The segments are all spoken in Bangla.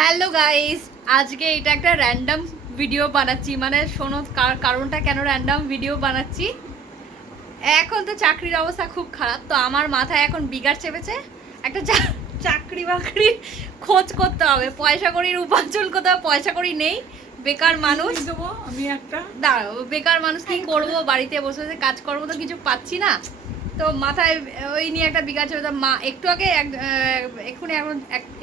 হ্যালো গাইস, আজকে এটা একটা র্যান্ডম ভিডিও বানাচ্ছি। মানে শোনো কারণটা কেন র্যান্ডম ভিডিও বানাচ্ছি। এখন তো চাকরির অবস্থা খুব খারাপ, তো আমার মাথায় এখন বিগার চেপেছে একটা চাকরি বাকরি খোঁজ করতে হবে, পয়সা কড়ির উপার্জন করতে হবে। পয়সা কড়ি নেই, বেকার মানুষ। আমি একটা দাঁড়াও, বেকার মানুষ কি করব, বাড়িতে বসে বসে কাজ করবো তো কিছু পাচ্ছি না, তো মাথায় ওই নিয়ে একটা বিঘা ছিল। মা একটু আগে এক্ষুনি এখন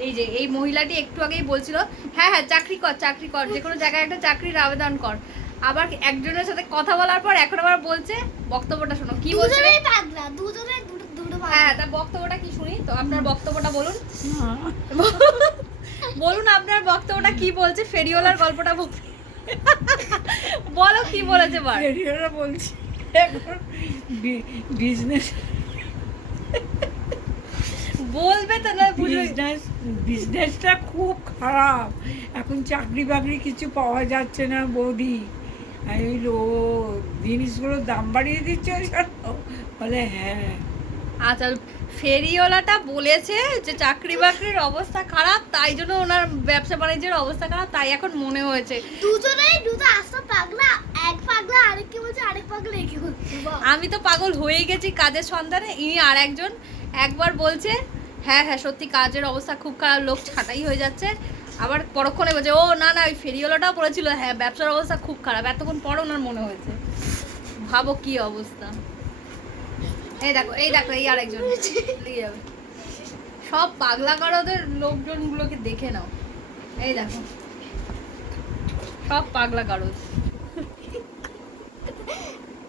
এই যে এই মহিলাটি একটু আগেই বলছিল হ্যাঁ হ্যাঁ চাকরি কর, যে কোনো জায়গায় একটা চাকরির আবেদন কর। আবার একজনের সাথে কথা বলার পর এখন আবার বলছে, বক্তব্যটা শোনো কি বলছে। হ্যাঁ, তার বক্তব্যটা কি শুনি তো। আপনার বক্তব্যটা বলুন, বলুন আপনার বক্তব্যটা কি বলছে। ফেরিওয়ালার গল্পটা বলো কি বলেছে। ফেরিওয়ালা বলছি এখন বিজনেস বলবে তো, না বিজনেসটা খুব খারাপ এখন, চাকরি বাকরি কিছু পাওয়া যাচ্ছে না বৌদি। এই জিনিসগুলোর দাম বাড়িয়ে দিচ্ছে ওই জন্য বলে হ্যাঁ। আচ্ছা, ফেরিওয়ালাটা বলেছে যে চাকরি বাকরির অবস্থা খারাপ, তাই জন্য ওনার ব্যবসা বাণিজ্যের অবস্থা খারাপ, তাই এখন মনে হয়েছে। দুজনেই দুটো আস্ত পাগলা, এক পাগলা আরেককে বলছে আরেক পাগলা একে বলছে। আমি তো পাগল হয়ে গেছি কাজের সন্ধানে, ইনি আর একজন একবার বলছে হ্যাঁ হ্যাঁ সত্যি কাজের অবস্থা খুব খারাপ, লোক ছাঁটাই হয়ে যাচ্ছে। আবার পরক্ষণে বলছে ও না না ওই ফেরিওয়ালাটাও বলেছিল হ্যাঁ ব্যবসার অবস্থা খুব খারাপ। এতক্ষণ পর ওনার মনে হয়েছে, ভাবো কি অবস্থা। এই দেখো এই আরেকজন যাবে। সব পাগলা কারোদের লোকজনগুলোকে দেখে নাও, এই দেখো সব পাগলা কারো।